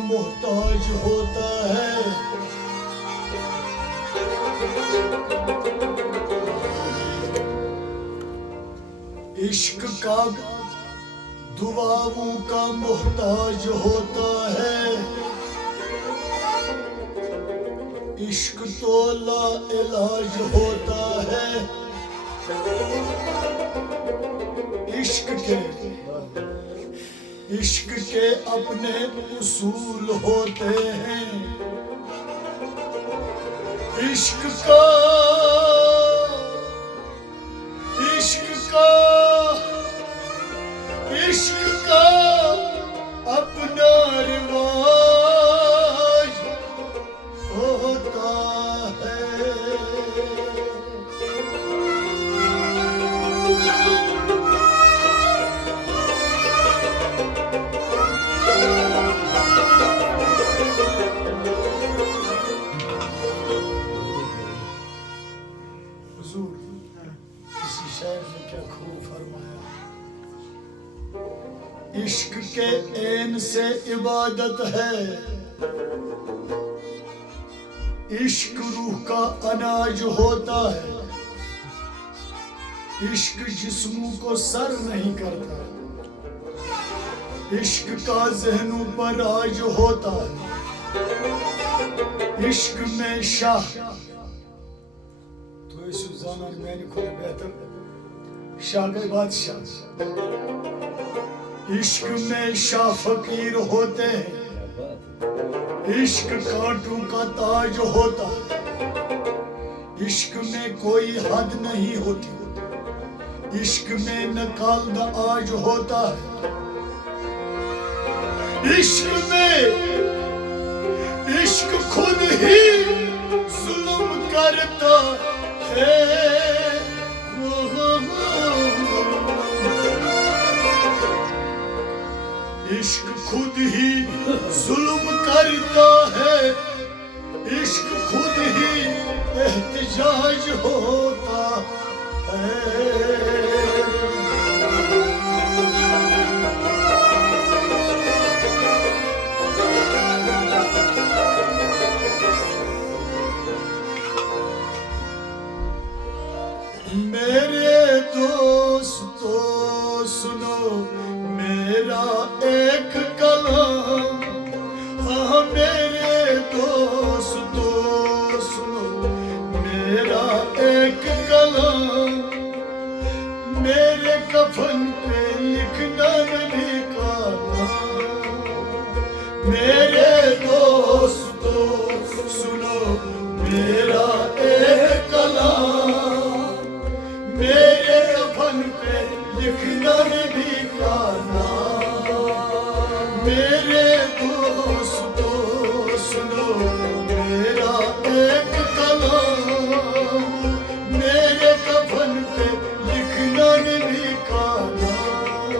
मोहताज होता है। इश्क का दुआओं का मोहताज होता है। इश्क तो ला इलाज होता है। इश्क के अपने उसूल होते हैं। इश्क का अपना रिवाज होता है। हुजूर किसी शायर ने क्या खूब फरमाया, इश्क के ऐन से इबादत है। इश्क रूह का अनाज होता है। इश्क जिस्मों को सर नहीं करता। इश्क का ज़हनों पर राज होता है। इश्क में शाह तो इस ज़माने में मैंने खुद बेहतर शाह के बादशाह। इश्क में शाह फकीर होते हैं। इश्क कांटों का ताज होता है। इश्क में कोई हद नहीं होती। इश्क में नकाल आज होता है। इश्क में इश्क खुद ही जुल्म करता है। इश्क खुद ही जुल्म करता है। इश्क खुद ही एहतिजाज होता है। मेरे दोस्तों सुनो मेरा एक कलाम। हाँ मेरे दोस्तों सुनो मेरा एक कलाम। मेरे कफन पे लिखना नबी का नाम। मेरे दोस्तों सुनो मेरा एक कलाम। मेरे कफन पे लिखना नबी का नाम। मेरे दोस्तों सुनो मेरा एक कलाम। मेरे कफन पे लिखना नबी का नाम।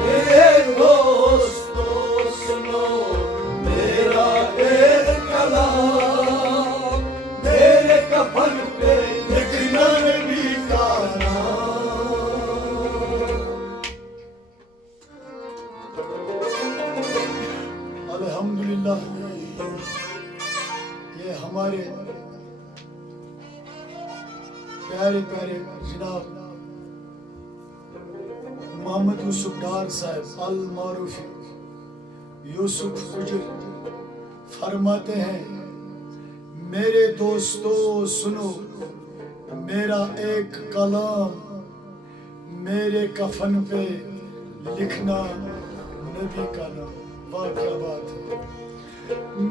मेरे दोस्तों सुनो मेरा एक कलाम। मेरे कफन पे लिखना नबी का अल्हम्दुलिल्लाह। ये हमारे प्यारे प्यारे जनाब मोहम्मद यूसुफ डार साहब अल मारूफी यूसुफ गुजर फरमाते हैं, मेरे दोस्तों सुनो मेरा एक कलाम। मेरे कफन पे लिखना नबी का नाम। वाह क्या बात है।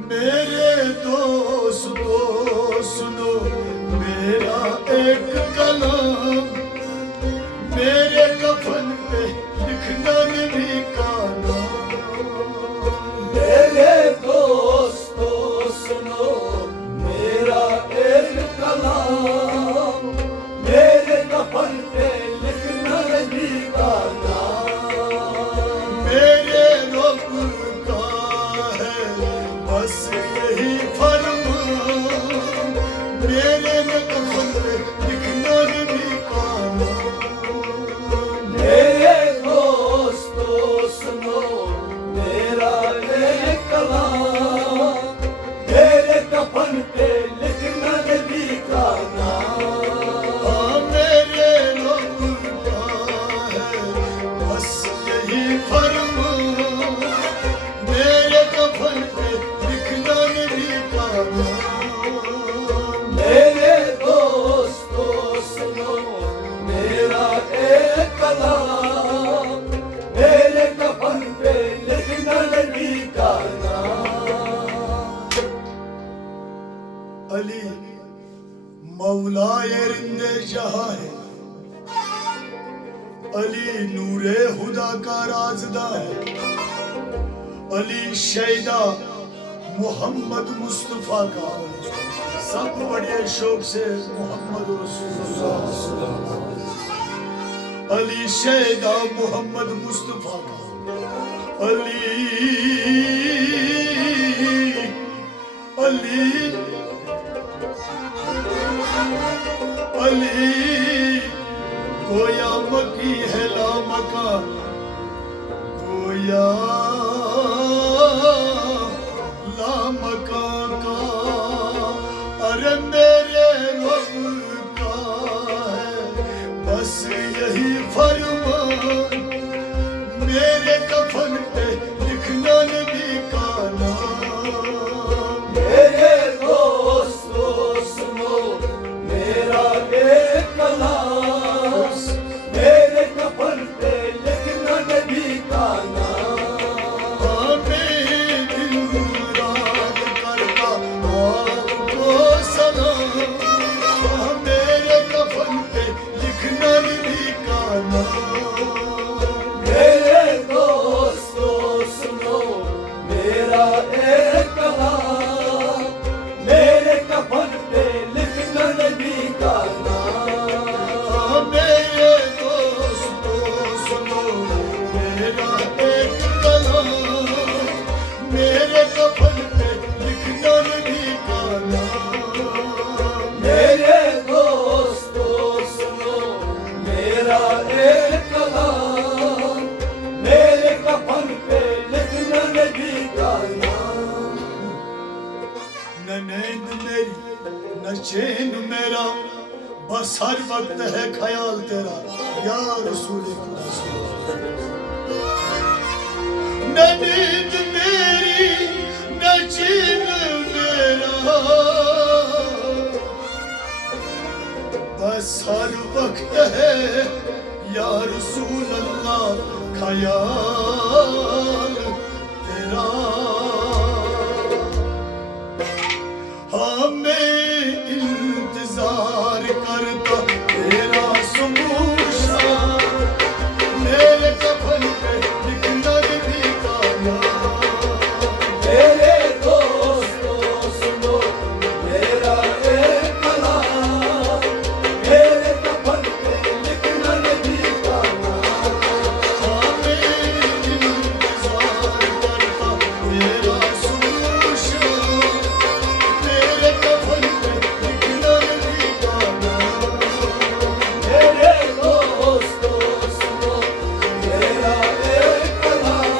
मेरे दोस्तों सुनो मेरा एक कलाम। मेरे कफन पे लिखना नबी का नाम। मेरे दोस्तों सुनो मेरा एक कलाम। मेरे कफन पे लिखना नबी का नाम। मेरे रब का है बस यही फरमान। मेरे कफन पे लिखना नबी का नाम। मेरे दोस्त यही फरमान, मेरे कफन पे लिखना नबी का नाम। मेरे दोस्तों सुनो मेरा एक कलाम, मेरे कफन पे लिखना नबी का नाम। अली मौलाए रिंदे जहां है, अली नूरे खुदा का राज़दार है, अली शैदा मोहम्मद मुस्तफा का। सब बड़े शौक से मोहम्मद रसूलुल्लाह, अली शैदा मोहम्मद मुस्तफा का। अली अली अली गोया मकी है ला मका, गोया ला मका का। अरे मेरे रब का है बस यही फरमान, मेरे कफन पे लिखना नबी का नाम। मेरे दोस्तों सुनो मेरा एक कलाम, मेरे कफन पे लिखना नबी का नाम। मैं दिन रात करता आपको सलाम, मेरे कफन पे लिखना नबी का नाम। मेरे दोस्तों सुनो मेरा एक कलाम, मेरे कफन पे लिखना नबी का नाम। मेरे दोस्तों सुनो मेरा एक कलाम, मेरे कफन पे लिखना नबी का नाम। मेरे दोस्तों सुनो मेरा एक कलाम, मेरे कफन पे लिखना नबी का नाम। न नींद मेरी न चैन मेरा, बस हर वक्त है ख्याल तेरा या रसूल खुदा। न नींद मेरी न चैन मेरा, बस हर वक्त है या रसूल अल्लाह ख्याल तेरा। हाँ मैं इंतजार करता तेरा समूशा, मेरे कफन पे लिखना नबी का नाम। मेरे दोस्तों सुनो मेरा एक कलाम, मेरे कफन पे लिखना नबी का नाम। हाँ मैं इंतजार करता तेरा समूशा, मेरे कफन पे लिखना नबी का नाम। मेरे दोस्तों सुनो मेरा एक कलाम,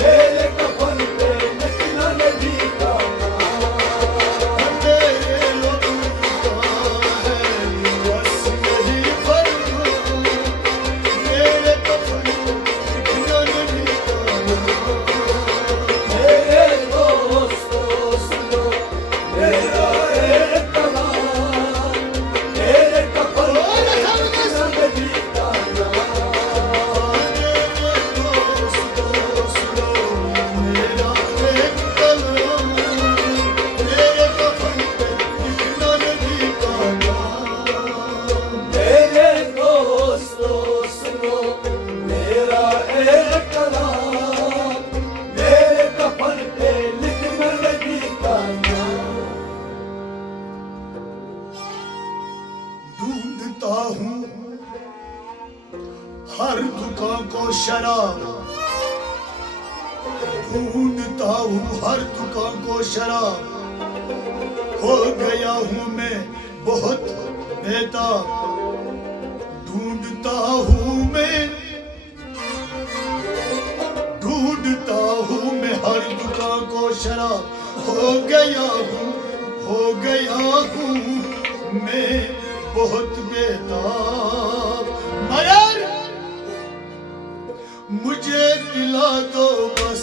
मेरे कफन पे लिखना नबी का नाम। मेरे लब का है बस यही फरमान, मेरे कफन पे लिखना नबी का नाम। मेरे दोस्तों सुनो मेरा एक कलाम, मेरे कफन पे लिखना नबी का नाम। मेरे दोस्तों सुनो मेरा एक कलाम, मेरे कफन पे लिखना नबी का नाम। मेरे दोस्तों सुनो मेरा एक कलाम, मेरे कफन पे लिखना नबी का नाम। ढूंढता हूँ हर दुकान को शराब, ढूंढता हूँ हर दुकान को शराब। हो गया हूँ मैं बहुत बेताब, ढूंढता हूँ मैं, ढूंढता हूँ मैं हर दुकान को शराब। हो गया हूँ मैं बहुत बेताब, मगर मुझे पिला दो बस,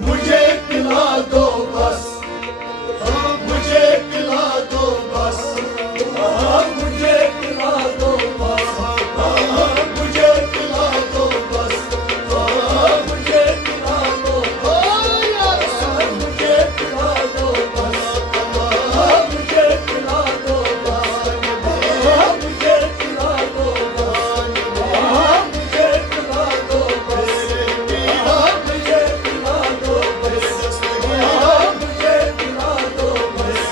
मुझे पिला दो बस, हाँ मुझे पिला दो बस, हाँ मुझे पिला दो बस, हाँ मुझे पिला दो बस, हाँ मुझे पिला दो बस, मुझे पिला दो बस, हाँ मुझे पिला दो बस, हाँ मुझे पिला दो बस, हाँ मुझे पिला दो बस, हाँ मुझे पिला दो बस, हाँ मुझे पिला दो बस,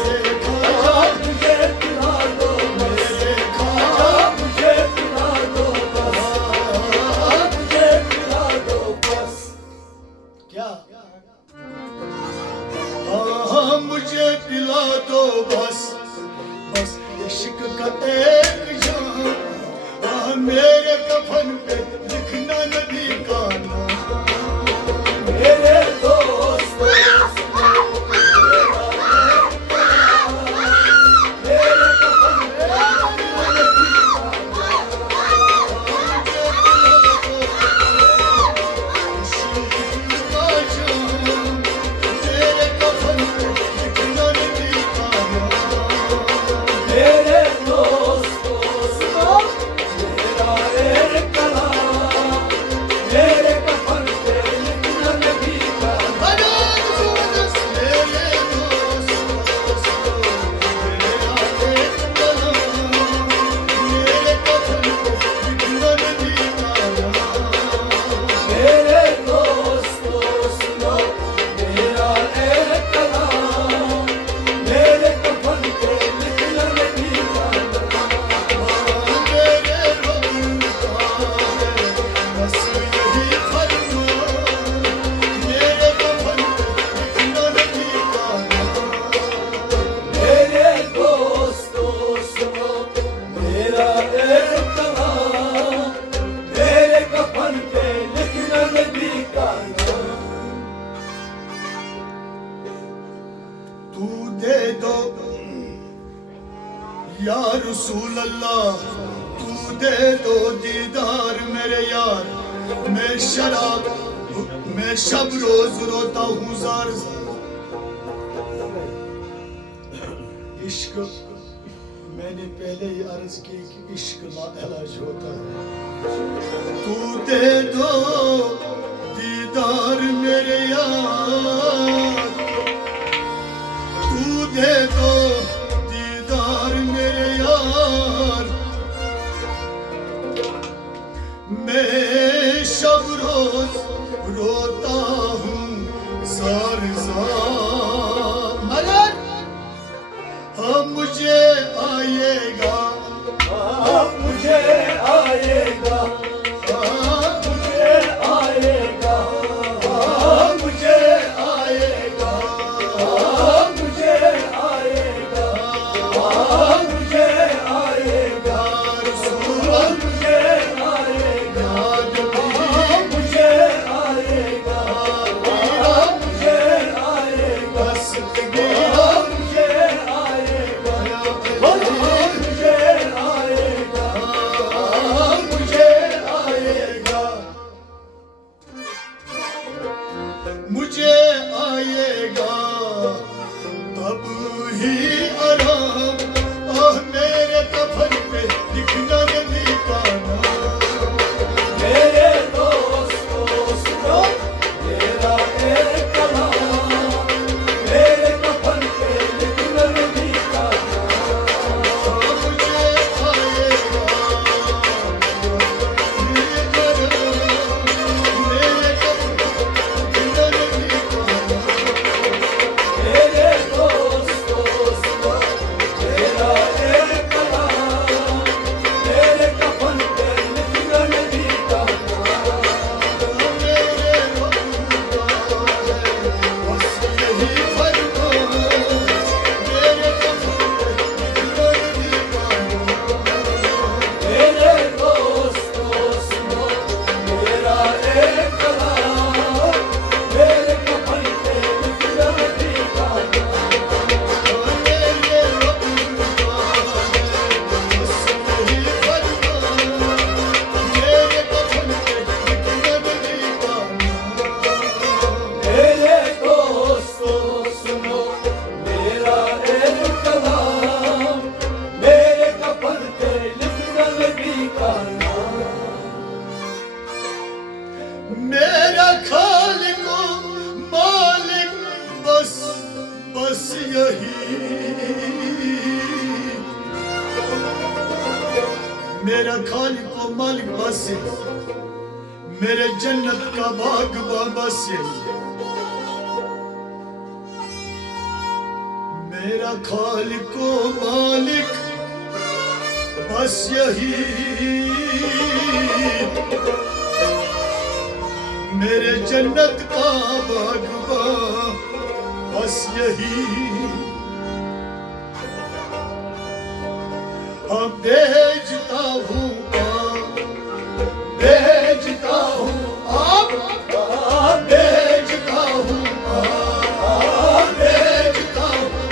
हाँ मुझे पिला दो बस, हाँ मुझे पिला दो बस, हाँ मुझे पिला दो बस। क्या हाँ मुझे पिला दो बस, बस इश्क का एक जाम, हाँ मेरे कफन पे लिखना नबी का नाम। मेरे दोस्तों मेरे कफन पे मेरे कफन पे लिखना नबी का नाम। मेरे दोस्तों सुनो मेरा एक कलाम, मेरे कफन पे लिखना नबी का मेरे दोस्तों सुनो मेरा एक कलाम, मेरे कफन पे लिखना नबी का मेरे दोस्तों सुनो मेरा एक कलाम, मेरे कफन पे लिखना नबी का नाम। तू दे दो या रसूल अल्लाह, तू दे दो दीदार मेरे यार, मैं शराब मैं शब रोज रोता हूँ जार जार। इश्क मैंने पहले ही अर्ज की कि इश्क लाइलाज होता है। तू दे दो दीदार मेरे यार, तू दे दो दीदार मेरे यार, मैं शब रोज रोता हूँ जार जार। मगर हाँ मुझे आएगा, हाँ मुझे आएगा, हाँ मुझे आएगा, हाँ मुझे आएगा, हाँ मुझे आएगा, हाँ मुझे आएगा, हाँ मुझे आएगा, हाँ मुझे आएगा, हाँ मुझे आएगा, हाँ मुझे आएगा, हाँ मुझे आएगा, हाँ मुझे मेरा खालिक मालिक बस बस यही, मेरा खालिक मालिक बस मेरे जन्नत का बागबान बस मेरा खालिक मालिक बस यही, मेरे जन्नत का बागबान बस यही। अब भेजता हूँ भेजता हूँ आप भेजता हूँ भेजता हूँ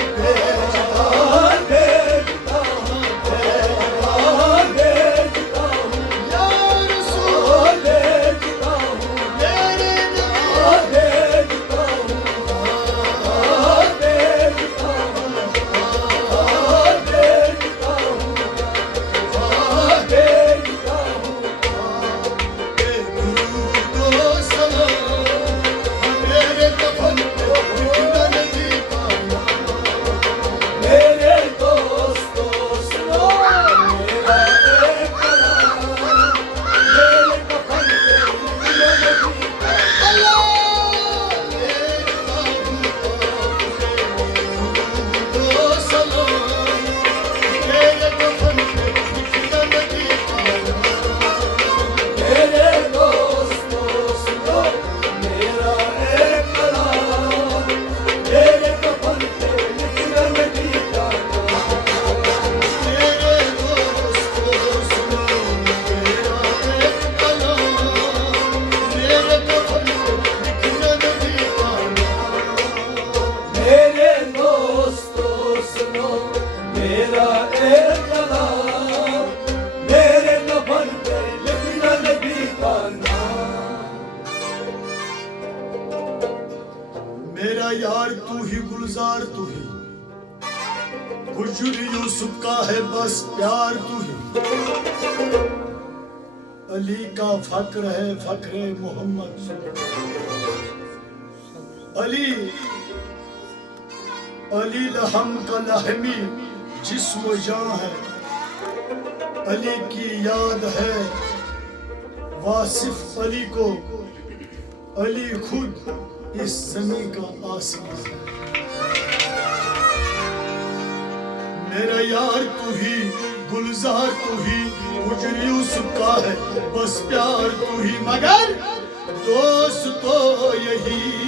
मेरा यार तू ही गुलजार तू ही, हुजूर यूसुफ का है बस प्यार तू ही, अली का फक्र है फक्रे मोहम्मद, अली अली लहम का लहमी जिस्म जान है, अली की याद है वासिफ अली को, अली खुद इस ज़मीन का आसमान है। मेरा यार तू ही गुलजार तू ही, हुजूर यूसुफ का है बस प्यार तू ही, मगर दोस्त तो यही